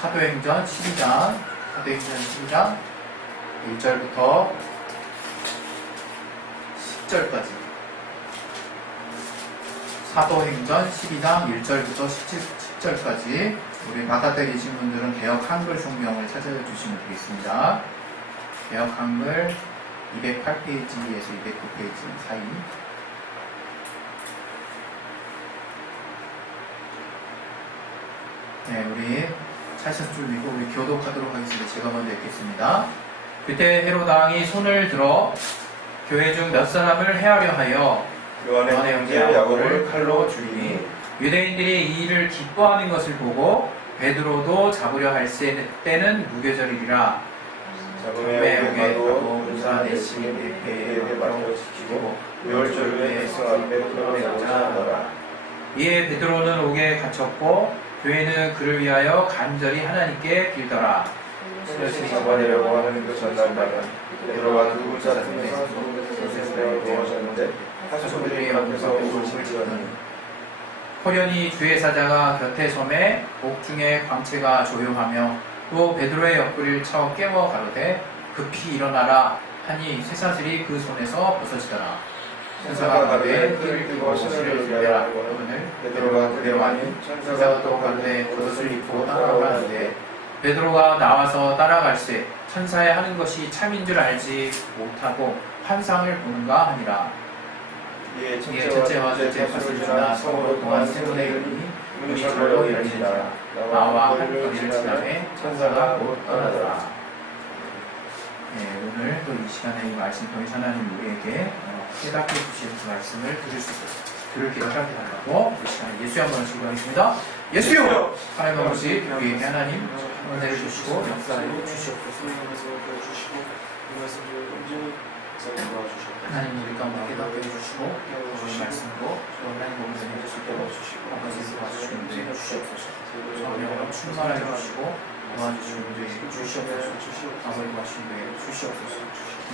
사도행전 12장 1절부터 10절까지. 사도행전 12장 1절부터 10절까지. 우리 바깥에 계신 분들은 개역 한글 성경을 찾아주시면 되겠습니다. 개역 한글 208페이지에서 209페이지 사이. 네, 우리 차셔서 줄이고 우리 교독하도록 하겠습니다. 제가 먼저 읽겠습니다. 그때 헤롯 왕이 손을 들어 교회 중 몇 사람을 해하려 하여 요한의 형제 야고보를 칼로 죽이니 유대인들이 이 일을 기뻐하는 것을 보고 베드로도 잡으려 할 때는 무교절이라. 잡음에 오게도 군사 내심이 배에 맡겨 지키고 유월절에서 베드로의 여자하더라. 이에 베드로는 옥에 갇혔고 교회는 그를 위하여 간절히 하나님께 빌더라. 스스로 잡아내려고 하는 그 전날날은 베드로가 두 군사 중에 소세스에 누워졌는데 사촌들이 옆에서 웃음을 지었느니 호련히 주의 사자가 곁에 섬에 옥중에 광채가 조용하며 또 베드로의 옆구리를 쳐 깨워 가로되 급히 일어나라 하니 쇠사슬이 그 손에서 벗어지더라. 천사가 가로되 띠를 띠고 실을 준비하라 하거늘 베드로가 그대로 하니 천사가 또 가로되 겉옷을 입고 따라오라는데 베드로가 나와서 따라갈새 천사의 하는 것이 참인 줄 알지 못하고 환상을 보는가 하니라. 이에 첫째와 둘째 밭을 지나 성으로 동안 세 번에 이르니 문이 절로 열리니라. 나와 한 거리를 지나매 천사가 곧 떠나더라. 네, 오늘 또 이 시간에 이 말씀 통해서 하나님 우리에게 깨닫게 주신 그 말씀을 들을 기회를 깨닫게 달라고 이 시간에 예수 한번 주고하겠습니다. 예수요! 하나님 아버지 우리에게 하나님 은혜를 주시고 역사를 주시옵소서. 하나님 우리 가운데 깨닫게 해주시고 주신 말씀으로 하나님 몸을 해주시고 아버지께서 도와주시고 인도해 주시옵소서. 성령으로 충만하게 해주시고 도와주시고 인도해 주시옵소서. 아버지 도와주시고 인도해 주시옵소서.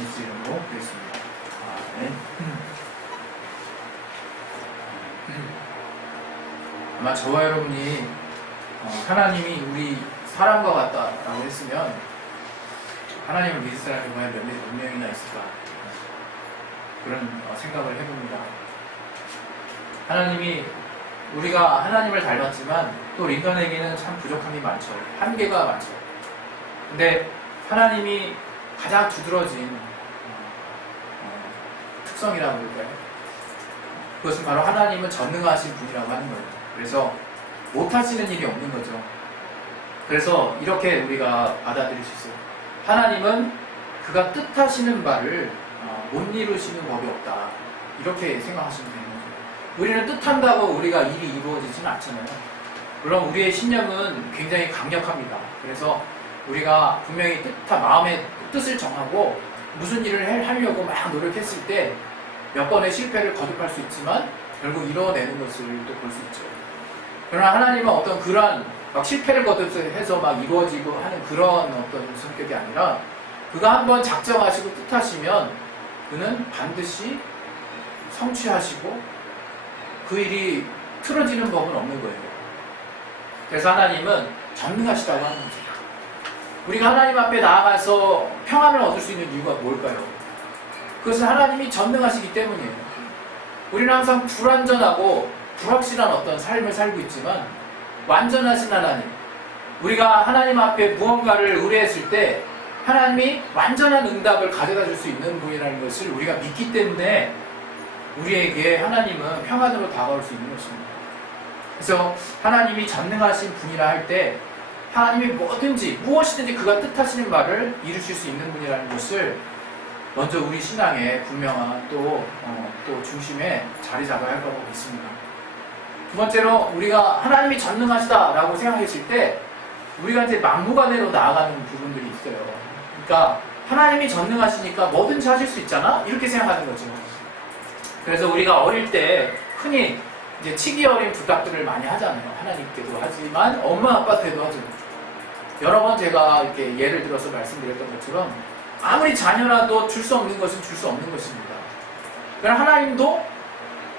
예수 이름으로 드리겠습니다. 아멘. 아마 저와 여러분이 하나님이 우리 사람과 같다라고 했으면 하나님을 믿을 사람이 과연 몇 명이나 있을까 그런 생각을 해봅니다. 하나님이 우리가 하나님을 닮았지만 또 인간에게는 참 부족함이 많죠. 한계가 많죠. 근데 하나님이 가장 두드러진 특성이라고 할까요? 그것은 바로 하나님은 전능하신 분이라고 하는 거예요. 그래서 못하시는 일이 없는 거죠. 그래서 이렇게 우리가 받아들일 수 있어요. 하나님은 그가 뜻하시는 바를 못 이루시는 법이 없다. 이렇게 생각하시면 되는 거죠. 우리는 뜻한다고 우리가 일이 이루어지지는 않잖아요. 물론 우리의 신념은 굉장히 강력합니다. 그래서 우리가 분명히 마음의 뜻을 정하고 무슨 일을 하려고 막 노력했을 때 몇 번의 실패를 거듭할 수 있지만 결국 이뤄내는 것을 또 볼 수 있죠. 그러나 하나님은 어떤 그러한 막 실패를 거듭해서 막 이루어지고 하는 그런 어떤 성격이 아니라 그가 한번 작정하시고 뜻하시면 그는 반드시 성취하시고 그 일이 틀어지는 법은 없는 거예요. 그래서 하나님은 전능하시다고 하는 거죠. 우리가 하나님 앞에 나아가서 평안을 얻을 수 있는 이유가 뭘까요? 그것은 하나님이 전능하시기 때문이에요. 우리는 항상 불완전하고 불확실한 어떤 삶을 살고 있지만 완전하신 하나님, 우리가 하나님 앞에 무언가를 의뢰했을 때 하나님이 완전한 응답을 가져다 줄 수 있는 분이라는 것을 우리가 믿기 때문에 우리에게 하나님은 평안으로 다가올 수 있는 것입니다. 그래서 하나님이 전능하신 분이라 할 때 하나님이 뭐든지 무엇이든지 그가 뜻하시는 바를 이루실 수 있는 분이라는 것을 먼저 우리 신앙의 분명한 또 중심에 자리 잡아야 할 거라고 믿습니다. 두 번째로 우리가 하나님이 전능하시다라고 생각했을 때 우리가 이제 막무가내로 나아가는 부분들이 있어요. 그러니까 하나님이 전능하시니까 뭐든지 하실 수 있잖아? 이렇게 생각하는 거죠. 그래서 우리가 어릴 때 흔히 이제 치기 어린 부탁들을 많이 하잖아요. 하나님께도 하지만 엄마 아빠한테도 하죠. 여러 번 제가 이렇게 예를 들어서 말씀드렸던 것처럼 아무리 자녀라도 줄 수 없는 것은 줄 수 없는 것입니다. 그러나 하나님도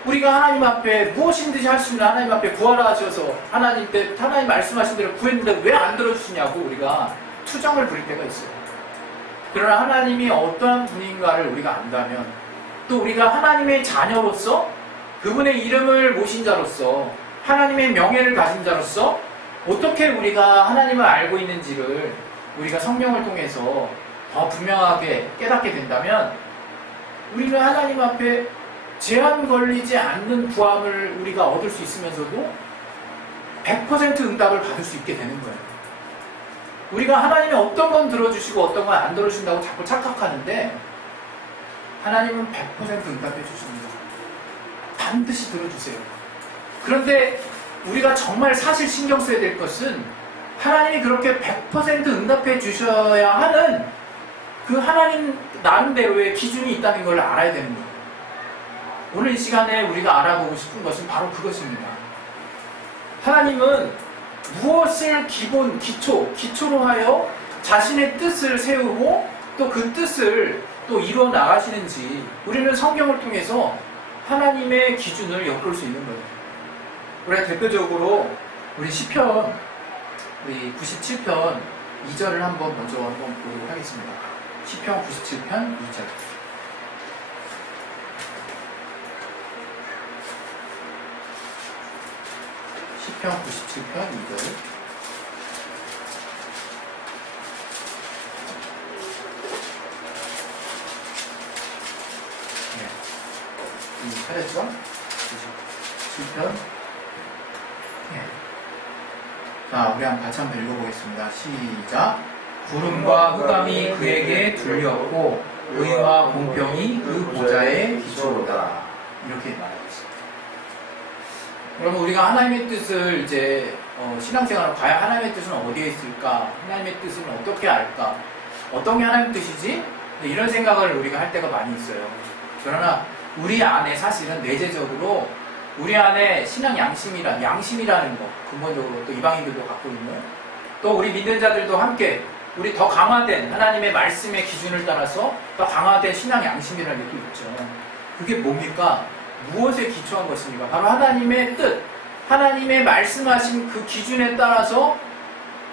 우리가 하나님 앞에 무엇인지 할 수 있는 하나님 앞에 구하라 하셔서 하나님 말씀하신 대로 구했는데 왜 안 들어주시냐고 우리가 투정을 부릴 때가 있어요. 그러나 하나님이 어떠한 분인가를 우리가 안다면, 또 우리가 하나님의 자녀로서 그분의 이름을 모신 자로서 하나님의 명예를 가진 자로서 어떻게 우리가 하나님을 알고 있는지를 우리가 성령을 통해서 더 분명하게 깨닫게 된다면, 우리는 하나님 앞에 제한 걸리지 않는 구함을 우리가 얻을 수 있으면서도 100% 응답을 받을 수 있게 되는 거예요. 우리가 하나님이 어떤 건 들어주시고 어떤 건 안 들어주신다고 자꾸 착각하는데, 하나님은 100% 응답해 주십니다. 반드시 들어주세요. 그런데 우리가 정말 사실 신경 써야 될 것은, 하나님이 그렇게 100% 응답해 주셔야 하는 그 하나님 나름대로의 기준이 있다는 걸 알아야 되는 거예요. 오늘 이 시간에 우리가 알아보고 싶은 것은 바로 그것입니다. 하나님은 무엇을 기초로 하여 자신의 뜻을 세우고 또 그 뜻을 또 이루어 나가시는지 우리는 성경을 통해서 하나님의 기준을 엿볼 수 있는 거예요. 우리가 대표적으로 우리 시편, 우리 97편 2절을 먼저 보도록 하겠습니다. 시편 97편 2절. 시편 97편 2절. 찾았죠? 97편. 네. 자, 우리 같이 한번 읽어보겠습니다. 시작. 구름과 흑암이 그에게 둘렸고 의와 공평이 그 보좌의 기초로다. 이렇게 말하고 있습니다. 여러분, 우리가 하나님의 뜻을 이제 신앙생활을 과연 하나님의 뜻은 어디에 있을까? 하나님의 뜻은 어떻게 알까? 어떤 게 하나님의 뜻이지? 이런 생각을 우리가 할 때가 많이 있어요. 그러나 우리 안에 사실은 내재적으로 우리 안에 신앙 양심이라는 것, 근본적으로 또 이방인들도 갖고 있는, 또 우리 믿는 자들도 함께 우리 더 강화된 하나님의 말씀의 기준을 따라서 더 강화된 신앙 양심이라는 게 또 있죠. 그게 뭡니까? 무엇에 기초한 것입니까? 바로 하나님의 뜻, 하나님의 말씀하신 그 기준에 따라서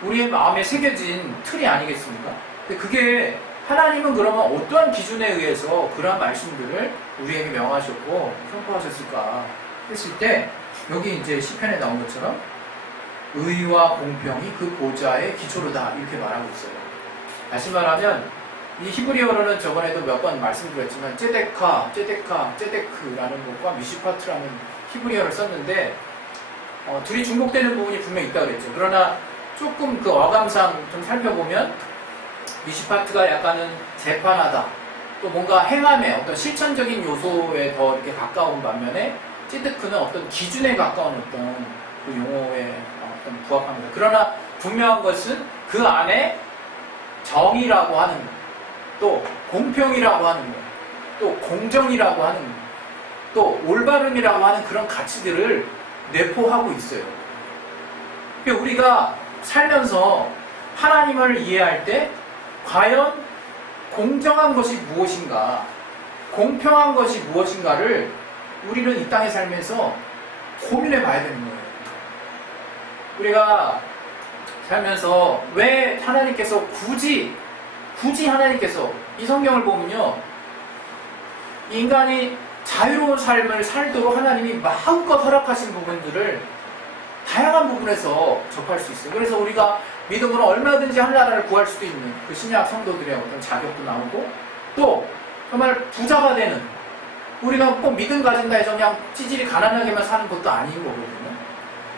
우리의 마음에 새겨진 틀이 아니겠습니까? 근데 그게 하나님은 그러면 어떠한 기준에 의해서 그러한 말씀들을 우리에게 명하셨고 선포하셨을까 했을 때, 여기 이제 시편에 나온 것처럼 의와 공평이 그 보좌의 기초로다 이렇게 말하고 있어요. 다시 말하면 이 히브리어로는 저번에도 몇 번 말씀드렸지만 제데크라는 것과 미시파트라는 히브리어를 썼는데 둘이 중복되는 부분이 분명히 있다고 그랬죠. 그러나 조금 그 어감상 좀 살펴보면 미시파트가 약간은 재판하다, 또 뭔가 행함의 어떤 실천적인 요소에 더 이렇게 가까운 반면에 제데크는 어떤 기준에 가까운 어떤 그 용어에 어떤 부합합니다. 그러나 분명한 것은 그 안에 정의라고 하는 것, 또 공평이라고 하는 것, 또 공정이라고 하는 것, 또 올바름이라고 하는 그런 가치들을 내포하고 있어요. 그러니까 우리가 살면서 하나님을 이해할 때 과연 공정한 것이 무엇인가, 공평한 것이 무엇인가를 우리는 이 땅에 살면서 고민해 봐야 되는 거예요. 우리가 살면서 왜 하나님께서 굳이 하나님께서 이 성경을 보면요, 인간이 자유로운 삶을 살도록 하나님이 마음껏 허락하신 부분들을 다양한 부분에서 접할 수 있어요. 그래서 우리가 믿음으로 얼마든지 하나님을 구할 수도 있는 그 신약 성도들의 어떤 자격도 나오고, 또 정말 부자가 되는, 우리가 꼭 믿음 가진다 해서 그냥 찌질이 가난하게만 사는 것도 아닌 거거든요.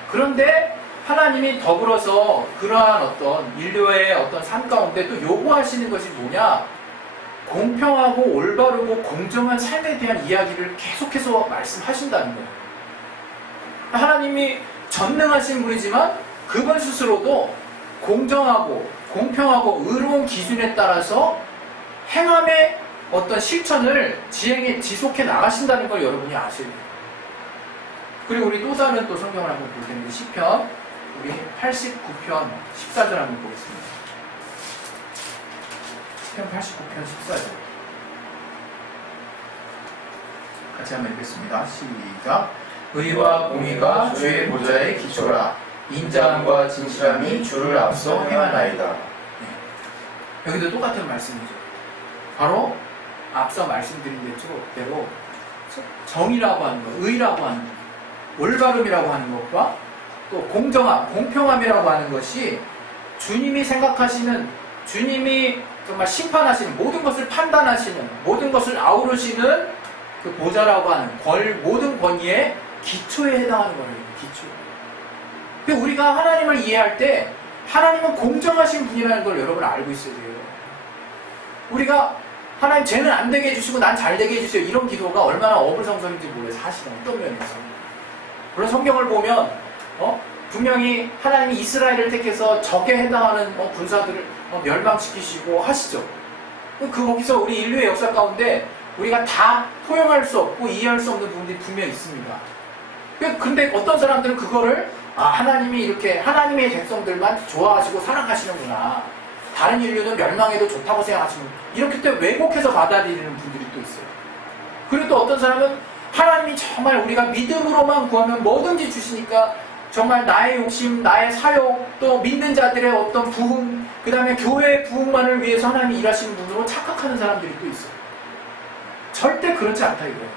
그런데 하나님이 더불어서 그러한 어떤 인류의 어떤 삶 가운데 또 요구하시는 것이 뭐냐? 공평하고 올바르고 공정한 삶에 대한 이야기를 계속해서 말씀하신다는 거예요. 하나님이 전능하신 분이지만 그분 스스로도 공정하고 공평하고 의로운 기준에 따라서 행함의 어떤 실천을 지속해 나가신다는 걸 여러분이 아셔야 돼요. 그리고 우리 또 다른 또 성경을 한번 볼 텐데, 시편 우리 89편 14절 한번 보겠습니다. 시편 89편 14절. 같이 한번 읽겠습니다. 시작. 의와 공의가 주의 보좌의 기초라. 인자함과 진실함이 주를 앞서 행하나이다. 네. 여기도 똑같은 말씀이죠. 바로 앞서 말씀드린 대로 정의라고 하는 것, 의라고 하는 것, 올바름이라고 하는 것과 또 공정함, 공평함이라고 하는 것이 주님이 생각하시는, 주님이 정말 심판하시는, 모든 것을 판단하시는, 모든 것을 아우르시는 그 보좌라고 하는 모든 권위의 기초에 해당하는 거예요. 기초. 근데 우리가 하나님을 이해할 때 하나님은 공정하신 분이라는 걸 여러분 알고 있어야 돼요. 우리가 하나님 쟤는 안 되게 해주시고 난 잘 되게 해주세요. 이런 기도가 얼마나 어불성설인지 몰라요. 사실은 어떤 면에서. 물론 성경을 보면 분명히 하나님이 이스라엘을 택해서 적에 해당하는 군사들을 멸망시키시고 하시죠. 거기서 우리 인류의 역사 가운데 우리가 다 포용할 수 없고 이해할 수 없는 부분들이 분명히 있습니다. 근데 어떤 사람들은 그거를 하나님이 이렇게 하나님의 백성들만 좋아하시고 사랑하시는구나. 다른 인류는 멸망해도 좋다고 생각하시는, 이렇게 또 왜곡해서 받아들이는 분들이 또 있어요. 그리고 또 어떤 사람은 하나님이 정말 우리가 믿음으로만 구하면 뭐든지 주시니까 정말 나의 욕심, 나의 사욕, 또 믿는 자들의 어떤 부흥, 그 다음에 교회의 부흥만을 위해서 하나님이 일하시는 분으로 착각하는 사람들이 또 있어요. 절대 그렇지 않다 이거예요.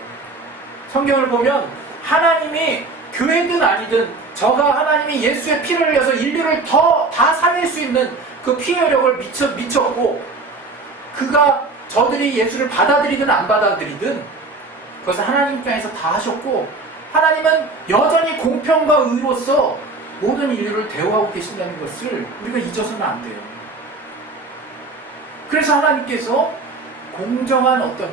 성경을 보면 하나님이 교회든 아니든 저가 하나님이 예수의 피를 흘려서 인류를 다 살릴 수 있는 그 피의 여력을 미쳤고, 그가 저들이 예수를 받아들이든 안 받아들이든 그것을 하나님 입장에서 다 하셨고, 하나님은 여전히 공평과 의로서 모든 인류를 대우하고 계신다는 것을 우리가 잊어서는 안 돼요. 그래서 하나님께서 공정한 어떤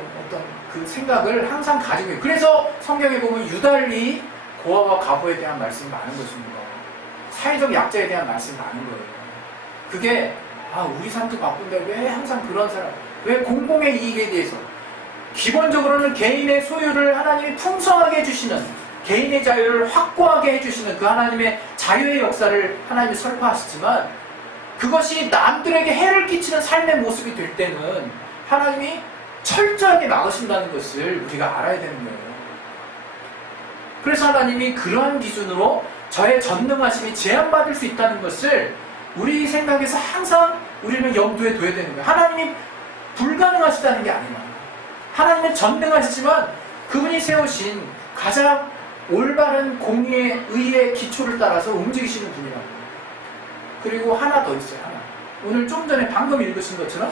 그 생각을 항상 가지고 있어요. 그래서 성경에 보면 유달리 고아와 과부에 대한 말씀이 많은 것입니다. 사회적 약자에 대한 말씀이 많은 거예요. 그게 우리 삶도 바쁜데 왜 항상 그런 사람, 왜 공공의 이익에 대해서, 기본적으로는 개인의 소유를 하나님이 풍성하게 해주시는, 개인의 자유를 확고하게 해주시는 그 하나님의 자유의 역사를 하나님이 설파하시지만, 그것이 남들에게 해를 끼치는 삶의 모습이 될 때는 하나님이 철저하게 막으신다는 것을 우리가 알아야 되는 거예요. 그래서 하나님이 그러한 기준으로 저의 전능하심이 제한받을 수 있다는 것을 우리 생각에서 항상 우리는 염두에 둬야 되는 거예요. 하나님이 불가능하시다는 게 아니라 하나님은 전능하시지만 그분이 세우신 가장 올바른 공의의 의의 기초를 따라서 움직이시는 분이라고. 그리고 하나 더 있어요. 하나. 오늘 좀 전에 방금 읽으신 것처럼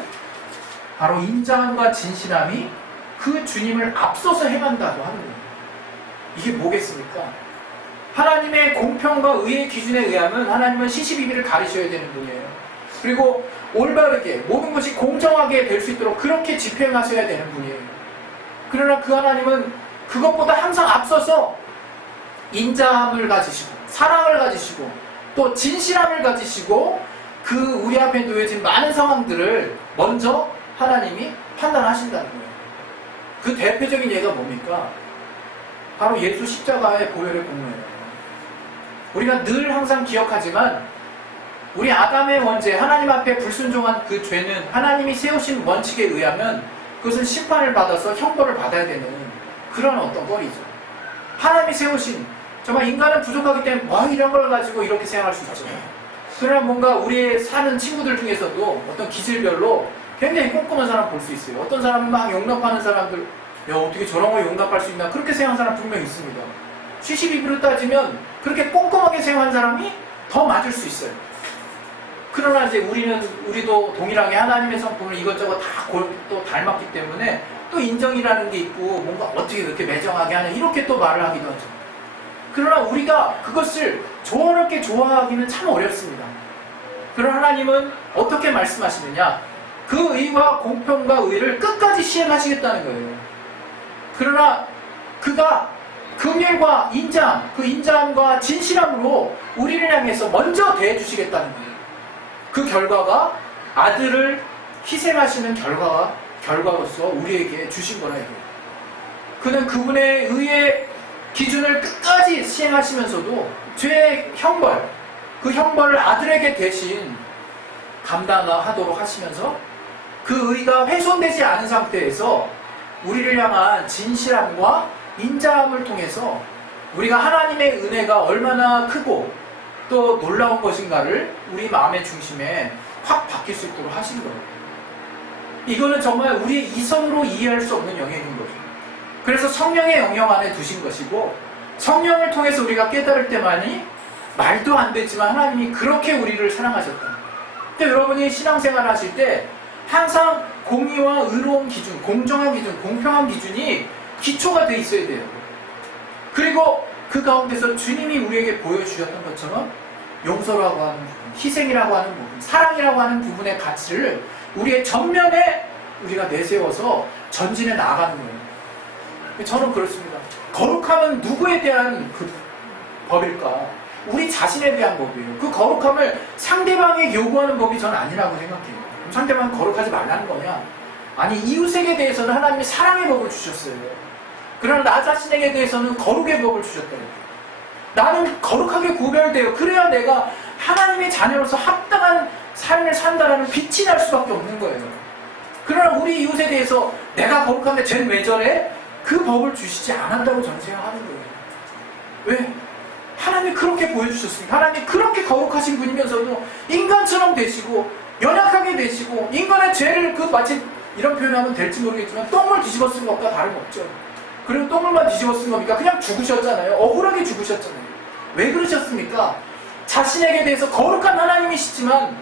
바로 인자함과 진실함이 그 주님을 앞서서 행한다고 하는 거예요. 이게 뭐겠습니까? 하나님의 공평과 의의 기준에 의하면 하나님은 시시비비를 가리셔야 되는 분이에요. 그리고 올바르게 모든 것이 공정하게 될 수 있도록 그렇게 집행하셔야 되는 분이에요. 그러나 그 하나님은 그것보다 항상 앞서서 인자함을 가지시고 사랑을 가지시고 또 진실함을 가지시고 그 우리 앞에 놓여진 많은 상황들을 먼저 하나님이 판단하신다는 거예요. 그 대표적인 예가 뭡니까? 바로 예수 십자가의 보혈의 공로예요. 우리가 늘 항상 기억하지만 우리 아담의 원죄, 하나님 앞에 불순종한 그 죄는 하나님이 세우신 원칙에 의하면 그것은 심판을 받아서 형벌을 받아야 되는 그런 어떤 꼴이죠. 하나님이 세우신, 정말 인간은 부족하기 때문에 이런 걸 가지고 이렇게 생각할 수 있죠. 그러나 뭔가 우리 사는 친구들 중에서도 어떤 기질별로 굉장히 꼼꼼한 사람 볼 수 있어요. 어떤 사람은 막 용납하는 사람들, 야 어떻게 저런 거 용납할 수 있나, 그렇게 생각하는 사람 분명히 있습니다. 72비로 따지면 그렇게 꼼꼼하게 생각하는 사람이 더 맞을 수 있어요. 그러나 이제 우리도 동일하게 하나님의 성품을 이것저것 다 또 닮았기 때문에 또 인정이라는 게 있고 뭔가 어떻게 그렇게 매정하게 하냐 이렇게 또 말을 하기도 하죠. 그러나 우리가 그것을 조화롭게 좋아하기는 참 어렵습니다. 그러나 하나님은 어떻게 말씀하시느냐, 그 의와 공평과 의를 끝까지 시행하시겠다는 거예요. 그러나 그가 긍휼과 인자함, 그 인자함과 진실함으로 우리를 향해서 먼저 대해주시겠다는 거예요. 그 결과가 아들을 희생하시는 결과로서 우리에게 주신 거라 해요. 그는 그분의 의의 기준을 끝까지 시행하시면서도 죄의 형벌, 그 형벌을 아들에게 대신 감당하도록 하시면서 그 의가 훼손되지 않은 상태에서 우리를 향한 진실함과 인자함을 통해서 우리가 하나님의 은혜가 얼마나 크고 또 놀라운 것인가를 우리 마음의 중심에 확 바뀔 수 있도록 하신 거예요. 이거는 정말 우리의 이성으로 이해할 수 없는 영역인 거죠. 그래서 성령의 영역 안에 두신 것이고, 성령을 통해서 우리가 깨달을 때만이 말도 안 되지만 하나님이 그렇게 우리를 사랑하셨다. 근데 여러분이 신앙생활을 하실 때 항상 공의와 의로운 기준, 공정한 기준, 공평한 기준이 기초가 돼 있어야 돼요. 그리고 그 가운데서 주님이 우리에게 보여주셨던 것처럼 용서라고 하는 부분, 희생이라고 하는 부분, 사랑이라고 하는 부분의 가치를 우리의 전면에 우리가 내세워서 전진해 나아가는 거예요. 저는 그렇습니다. 거룩함은 누구에 대한 그 법일까? 우리 자신에 대한 법이에요. 그 거룩함을 상대방에게 요구하는 법이 저는 아니라고 생각해요. 그럼 상대방은 거룩하지 말라는 거냐? 아니, 이웃에게 대해서는 하나님이 사랑의 법을 주셨어요. 그러나 나 자신에게 대해서는 거룩의 법을 주셨다고. 나는 거룩하게 구별돼요. 그래야 내가 하나님의 자녀로서 합당한 삶을 산다라는 빛이 날 수밖에 없는 거예요. 그러나 우리 이웃에 대해서 내가 거룩한데 쟤는 왜 저래? 그 법을 주시지 않았다고 저는 생각하는 거예요. 왜? 하나님이 그렇게 보여주셨습니다. 하나님이 그렇게 거룩하신 분이면서도 인간처럼 되시고 연약하게 되시고 인간의 죄를 마치 이런 표현하면 될지 모르겠지만 똥을 뒤집어 쓴 것과 다름없죠. 그리고 똥을만 뒤집어 쓴 겁니까? 그냥 죽으셨잖아요. 억울하게 죽으셨잖아요. 왜 그러셨습니까? 자신에게 대해서 거룩한 하나님이시지만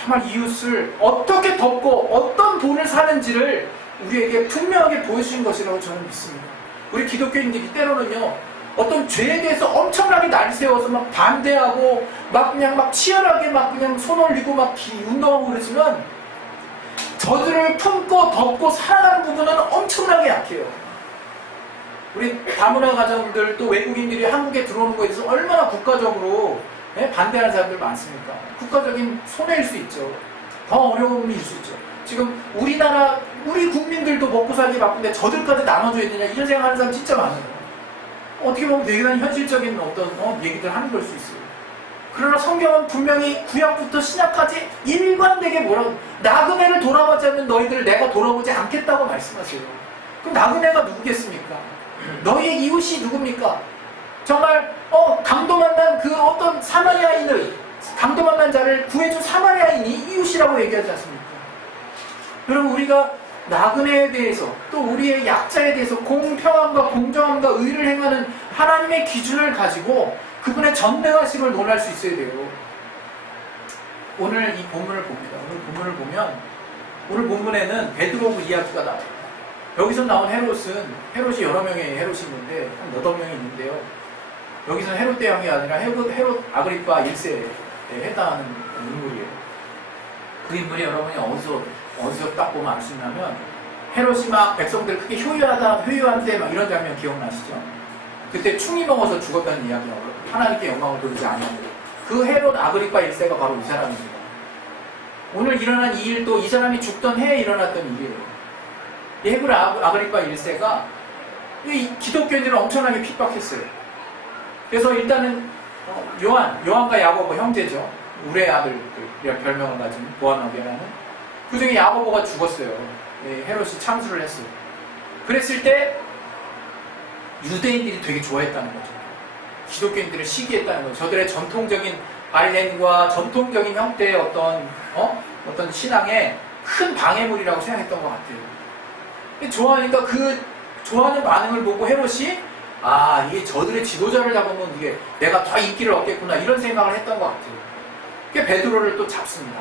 정말 이웃을 어떻게 덮고 어떤 돈을 사는지를 우리에게 분명하게 보여주신 것이라고 저는 믿습니다. 우리 기독교인들이 때로는요, 어떤 죄에 대해서 엄청나게 날 세워서 막 반대하고 그냥 치열하게 그냥 손 올리고 운동하고 그러지만 저들을 품고 덮고 살아가는 부분은 엄청나게 약해요. 우리 다문화 가정들 또 외국인들이 한국에 들어오는 것에 대해서 얼마나 국가적으로 반대하는 사람들 많습니까? 국가적인 손해일 수 있죠. 더 어려움일 수 있죠. 지금 우리나라 우리 국민들도 먹고 살기 바쁜데 저들까지 나눠줘야 되냐 이런 생각하는 사람 진짜 많아요. 어떻게 보면 되게 현실적인 어떤 얘기들 하는 걸 수 있어요. 그러나 성경은 분명히 구약부터 신약까지 일관되게 뭐라고, 나그네를 돌아보지 않는 너희들을 내가 돌아보지 않겠다고 말씀하세요. 그럼 나그네가 누구겠습니까? 너희의 이웃이 누굽니까? 정말 강도 만난 그 어떤 사마리아인을, 강도 만난 자를 구해준 사마리아인이 이웃이라고 얘기하지 않습니까? 여러분, 우리가 나그네에 대해서 또 우리의 약자에 대해서 공평함과 공정함과 의를 행하는 하나님의 기준을 가지고 그분의 전능하심을 논할 수 있어야 돼요. 오늘 이 본문을 봅니다. 오늘 본문을 보면 오늘 본문에는 베드로그 이야기가 나와요. 여기서 나온 헤롯이 여러 명의 헤롯이 있는데 한 8명이 있는데요. 여기서는 헤롯 대왕이 아니라 헤롯 아그리파 1세에 해당하는 인물이에요. 그 인물이 여러분이 어디서 딱 보면 알 수 있냐면 헤롯이 백성들 크게 효유한데 이런 장면 기억나시죠? 그때 충이 먹어서 죽었다는 이야기가 나와요. 하나님께 영광을 돌리지 않았고 그 헤롯 아그리파 1세가 바로 이 사람입니다. 오늘 일어난 이 일도 이 사람이 죽던 해에 일어났던 일이에요. 이 헤롯 아그리파 1세가 이 기독교인들을 엄청나게 핍박했어요. 그래서 일단은 요한과 야고보 형제죠. 우레 아들이라 별명을 가진 보아너게라는 그 중에 야고보가 죽었어요. 헤롯이 참수를 했어요. 그랬을 때 유대인들이 되게 좋아했다는 거죠. 기독교인들을 시기했다는 거죠. 저들의 전통적인 발행과 전통적인 형태의 어떤 신앙의 큰 방해물이라고 생각했던 것 같아요. 좋아하니까 그 좋아하는 반응을 보고 헤롯이 이게 저들의 지도자를 잡으면 이게 내가 더 인기를 얻겠구나 이런 생각을 했던 것 같아요. 그게 베드로를 또 잡습니다.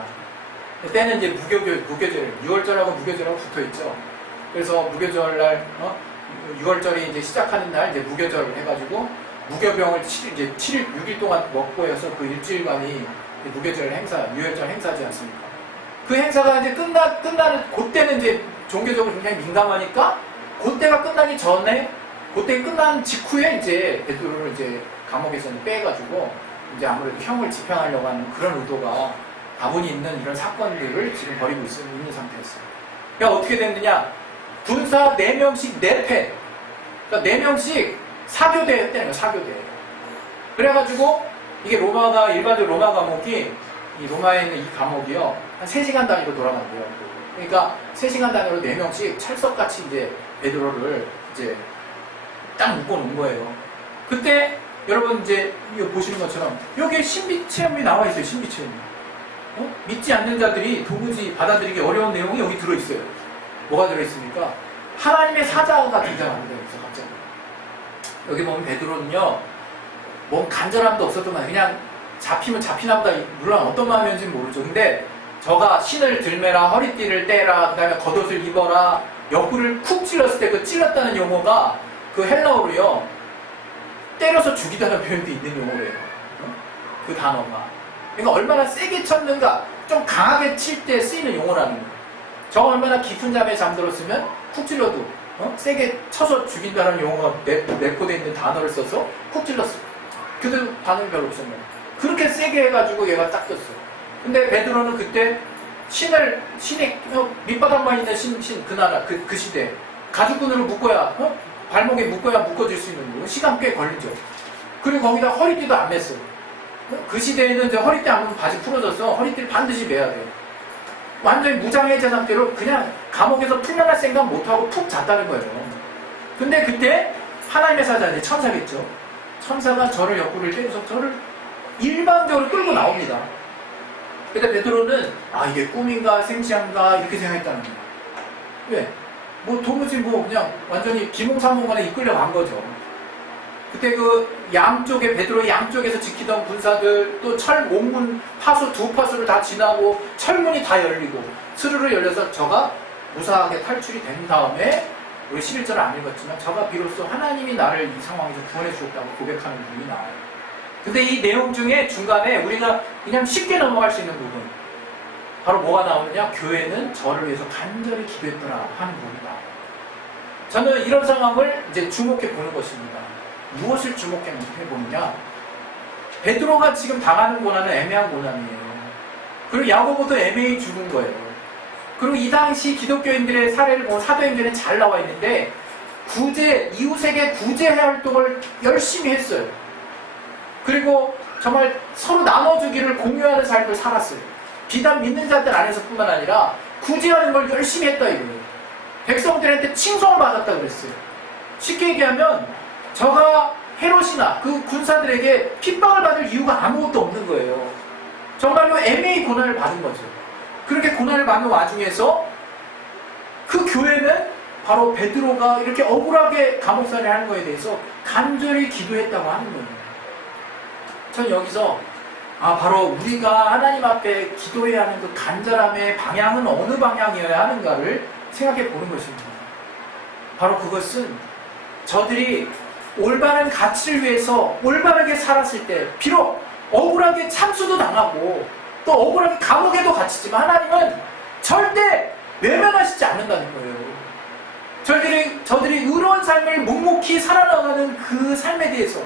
때는 이제 무교절, 6월절하고 무교절하고 붙어 있죠. 그래서 무교절날 6월절이 이제 시작하는 날 이제 무교절을 해가지고 무교병을 7일 6일 동안 먹고 해서 그 일주일간이 무교절 행사, 유월절 행사지 않습니까? 그 행사가 이제 끝나는 그때는 이제 종교적으로 굉장히 민감하니까 그때가 끝나기 전에 그때 끝난 직후에 이제 베드로를 이제 감옥에서 빼가지고 이제 아무래도 형을 집행하려고 하는 그런 의도가 다분히 있는 이런 사건들을 지금 벌이고 있는 상태였어요. 그러니까 어떻게 됐느냐? 군사 4명씩 4패. 그러니까 4명씩 사교대 했다는 거예요, 사교대. 그래가지고 이게 일반적으로 로마 감옥이, 이 로마에 있는 이 감옥이요, 한 3시간 단위로 돌아간대요. 그러니까 3시간 단위로 4명씩 철석같이 이제 베드로를 이제 딱 묶어놓은 거예요. 그때 여러분 이제 이거 보시는 것처럼 여기에 신비체험이 나와 있어요. 신비체험이. 믿지 않는 자들이 도무지 받아들이기 어려운 내용이 여기 들어있어요. 뭐가 들어있습니까? 하나님의 사자가 등장합니다. 여기서 갑자기. 여기 보면 베드로는요, 뭔 간절함도 없었던 말, 그냥 잡히면 잡히나 보다. 물론 어떤 마음이었는지는 모르죠. 근데 저가 신을 들매라, 허리띠를 떼라, 그 다음에 겉옷을 입어라, 옆구리를 쿡 찔렀을 때 그 찔렀다는 용어가 그 헬라어로요, 때려서 죽이다는 표현도 있는 용어래요. 그 단어가. 그러니까 얼마나 세게 쳤는가, 좀 강하게 칠 때 쓰이는 용어라는 거예요. 저 얼마나 깊은 잠에 잠들었으면 쿡 찔러도 세게 쳐서 죽인다는 용어가 내포되어 있는 단어를 써서 쿡 찔렀어요. 그래도 반응이 별로 없었나요? 그렇게 세게 해가지고 얘가 딱 떴어. 근데 베드로는 그때 신의 밑바닥만 있는 그 나라, 그 시대 가죽끈으로 묶어야, 발목에 묶어야 묶어줄 수 있는 거. 시간 꽤 걸리죠. 그리고 거기다 허리띠도 안 맸어요. 그 시대에는 이제 허리띠 안 매면 바지 풀어져서 허리띠를 반드시 매야 돼요. 완전히 무장해제 상태로 그냥 감옥에서 풀려날 생각 못하고 푹 잤다는 거예요. 근데 그때 하나님의 사자, 천사겠죠. 천사가 저를 옆구리를 때려서 저를 일방적으로 끌고 나옵니다. 근데 베드로는 이게 꿈인가 생시한가 이렇게 생각했다는 거예요. 왜? 뭐 도무지 그냥 완전히 기몽사몽간에 이끌려 간 거죠. 그때 그 양쪽에 베드로의 양쪽에서 지키던 군사들 또 철 옥문 파수 두 파수를 다 지나고 철문이 다 열리고 스르르 열려서 저가 무사하게 탈출이 된 다음에 우리 11절을 안 읽었지만 저가 비로소 하나님이 나를 이 상황에서 구원해 주었다고 고백하는 부분이 나와요. 근데 이 내용 중에 중간에 우리가 그냥 쉽게 넘어갈 수 있는 부분 바로 뭐가 나오느냐? 교회는 저를 위해서 간절히 기도했더라 하는 부분이 나와요. 저는 이런 상황을 이제 주목해 보는 것입니다. 무엇을 주목해 보느냐? 베드로가 지금 당하는 고난은 애매한 고난이에요. 그리고 야고보도 애매히 죽은 거예요. 그리고 이 당시 기독교인들의 사례를 보면 사도행전에 잘 나와 있는데 이웃에게 구제 활동을 열심히 했어요. 그리고 정말 서로 나눠주기를 공유하는 삶을 살았어요. 비단 믿는 자들 안에서뿐만 아니라 구제하는 걸 열심히 했다 이거예요. 백성들한테 칭송을 받았다 그랬어요. 쉽게 얘기하면 저가 헤롯이나 그 군사들에게 핍박을 받을 이유가 아무것도 없는 거예요. 정말로 애매히 고난을 받은 거죠. 그렇게 고난을 받는 와중에서 그 교회는 바로 베드로가 이렇게 억울하게 감옥살이 하는 거에 대해서 간절히 기도했다고 하는 거예요. 전 여기서 바로 우리가 하나님 앞에 기도해야 하는 그 간절함의 방향은 어느 방향이어야 하는가를 생각해 보는 것입니다. 바로 그것은 저들이 올바른 가치를 위해서 올바르게 살았을 때 비록 억울하게 참수도 당하고 또 억울하게 감옥에도 갇히지만 하나님은 절대 외면하시지 않는다는 거예요. 저들이 의로운 삶을 묵묵히 살아나가는 그 삶에 대해서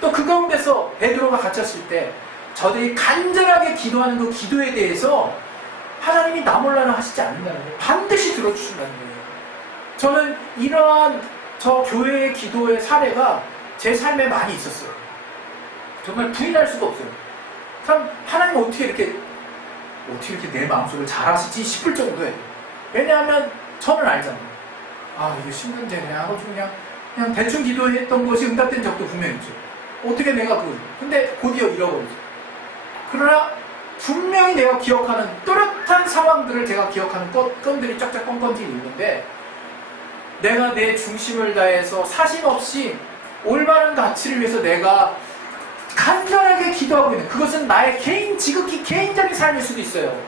또 그 가운데서 베드로가 갇혔을 때 저들이 간절하게 기도하는 그 기도에 대해서 하나님이 나 몰라라 하시지 않는다는 거예요. 반드시 들어주신다는 거예요. 저는 이러한 저 교회의 기도의 사례가 제 삶에 많이 있었어요. 정말 부인할 수가 없어요. 참 하나님은 어떻게 이렇게 내 마음속을 잘 아시지 싶을 정도예요. 왜냐하면 저는 알잖아요. 이게 신근대네 하고 그냥 대충 기도했던 것이 응답된 적도 분명히 있죠. 어떻게 내가 근데 곧이어 잃어버리죠. 그러나 분명히 내가 기억하는 또렷한 상황들을 제가 기억하는 건들이 쫙쫙 껌껌들이 있는데 내가 내 중심을 다해서 사심 없이 올바른 가치를 위해서 내가 간절하게 기도하고 있는 그것은 나의 지극히 개인적인 삶일 수도 있어요.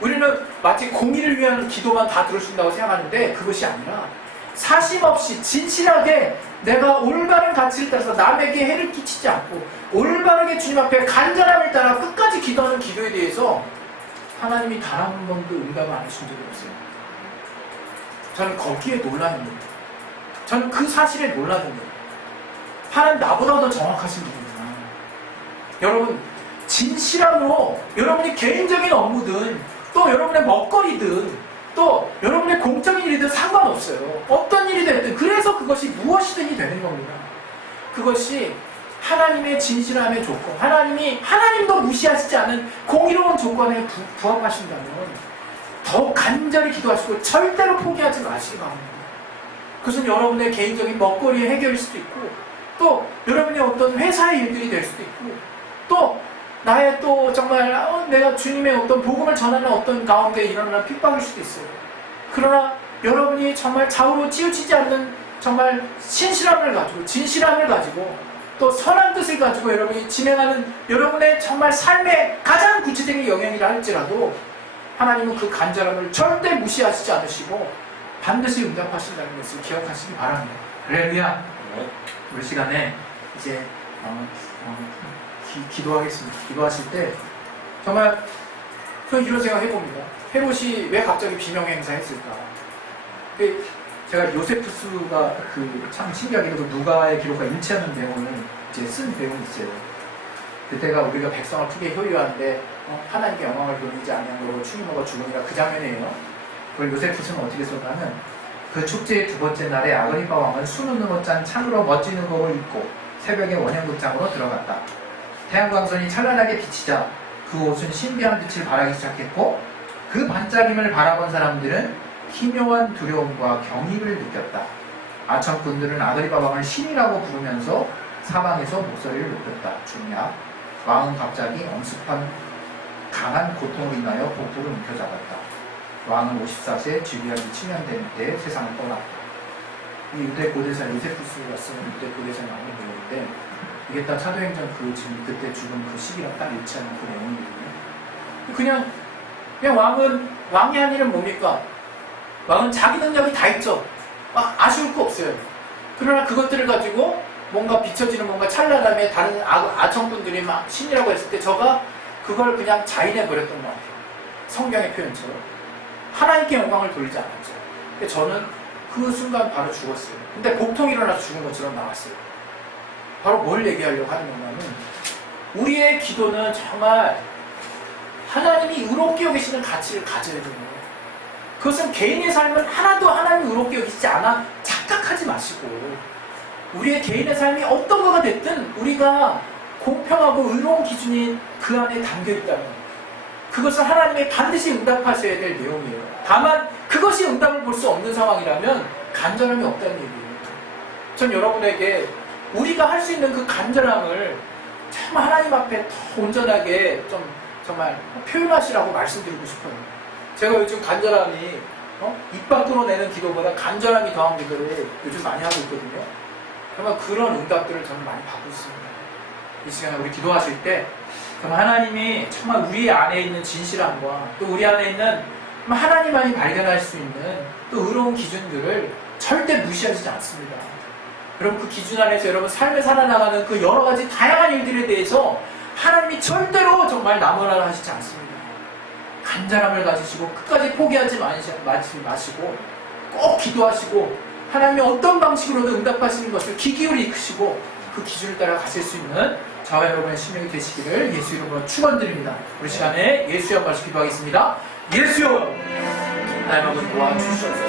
우리는 마치 공의를 위한 기도만 다 들어준다고 생각하는데 그것이 아니라 사심 없이 진실하게 내가 올바른 가치를 따라서 남에게 해를 끼치지 않고 올바르게 주님 앞에 간절함을 따라 끝까지 기도하는 기도에 대해서 하나님이 단 한 번도 응답을 안 해준 적이 없어요. 저는 거기에 놀라는 거예요. 저는 그 사실에 놀라는 거예요. 하나님 나보다 더 정확하신 분이구나. 여러분 진실함으로 여러분이 개인적인 업무든 또 여러분의 먹거리든 또 여러분의 공적인 일이든 상관없어요. 어떤 일이 되든 그래서 그것이 무엇이든지 되는 겁니다. 그것이 하나님의 진실함의 조건, 하나님도 무시하시지 않은 공의로운 조건에 부합하신다면 더욱 간절히 기도하시고 절대로 포기하지 마시기 바랍니다. 그것은 여러분의 개인적인 먹거리 해결일 수도 있고, 또 여러분의 어떤 회사의 일들이 될 수도 있고, 또 나의 또 정말 내가 주님의 어떤 복음을 전하는 어떤 가운데 일어나는 핍박일 수도 있어요. 그러나 여러분이 정말 좌우로 치우치지 않는 정말 신실함을 가지고, 진실함을 가지고, 또 선한 뜻을 가지고 여러분이 진행하는 여러분의 정말 삶의 가장 구체적인 영향이라 할지라도 하나님은 그 간절함을 절대 무시하시지 않으시고 반드시 응답하신다는 것을 기억하시기 바랍니다. 할렐루야. 우리 시간에 이제 기도하겠습니다. 기도하실 때 정말 저는 이런 생각 해봅니다. 헤롯이 왜 갑자기 비명 행사했을까? 제가 요세푸스가 참 신기하게도 누가의 기록과 일치하는 내용을 이제 쓴 내용이 있어요. 그때가 우리가 백성을 크게 효유한데 하나님께 영광을 돌리지 아니하므로 충이모가 죽으니라 그 장면이에요. 그걸 요세푸스는 어떻게 썼냐면 그 축제의 두 번째 날에 아그리파 왕은 순운으로 짠 창으로 멋진 의복을 입고 새벽에 원형극장으로 들어갔다. 태양광선이 찬란하게 비치자 그 옷은 신비한 빛을 발하기 시작했고 그 반짝임을 바라본 사람들은 희묘한 두려움과 경의를 느꼈다. 아천꾼들은 아그리파 왕을 신이라고 부르면서 사방에서 목소리를 높였다. 중략 왕은 갑자기 엄습한 강한 고통으로 인하여 복부를 움켜잡았다. 왕은 54세 주기한 7년 된 때 세상을 떠났다. 이 유대 고대사 요세푸스가 쓴 유대 고대사에 나오는 내용인데 이게 딱 사도행전 지금 그때 죽은 그 시기랑 딱 일치하는 그 내용이거든요. 그냥 왕이 한 일은 뭡니까? 왕은 자기 능력이 다 있죠. 막 아쉬울 거 없어요. 그러나 그것들을 가지고 뭔가 비춰지는 뭔가 찬란함에 다른 아청꾼들이 막 신이라고 했을 때 저가 그걸 그냥 자인해 버렸던 것 같아요. 성경의 표현처럼. 하나님께 영광을 돌리지 않았죠. 근데 저는 그 순간 바로 죽었어요. 근데 복통이 일어나서 죽은 것처럼 나왔어요. 바로 뭘 얘기하려고 하는 거냐면 우리의 기도는 정말 하나님이 의롭게 여기시는 가치를 가져야 되는 거예요. 그것은 개인의 삶은 하나도 하나님이 의롭게 여기지 않아 착각하지 마시고 우리의 개인의 삶이 어떤 거가 됐든 우리가 공평하고 의로운 기준이 그 안에 담겨있다면 그것은 하나님이 반드시 응답하셔야 될 내용이에요. 다만 그것이 응답을 볼 수 없는 상황이라면 간절함이 없다는 얘기예요. 전 여러분에게 우리가 할 수 있는 그 간절함을 참 하나님 앞에 더 온전하게 좀 정말 표현하시라고 말씀드리고 싶어요. 제가 요즘 간절함이 입 밖으로 내는 기도보다 간절함이 더한 기도를 요즘 많이 하고 있거든요. 정말 그런 응답들을 저는 많이 받고 있습니다. 이 시간에 우리 기도하실 때 정말 하나님이 정말 우리 안에 있는 진실함과 또 우리 안에 있는 하나님만이 발견할 수 있는 또 의로운 기준들을 절대 무시하지 않습니다. 여러분 그 기준 안에서 여러분 삶에 살아나가는 그 여러 가지 다양한 일들에 대해서 하나님이 절대로 정말 나무라라 하시지 않습니다. 간절함을 가지시고 끝까지 포기하지 마시고 꼭 기도하시고 하나님이 어떤 방식으로든 응답하시는 것을 귀 기울여 이끄시고 그 기준을 따라 가실 수 있는 저와 여러분의 심령이 되시기를 예수 이름으로 축원드립니다. 우리 시간에 예수여 말씀 기도하겠습니다. 예수여 나의 마음을 도와주시옵소서.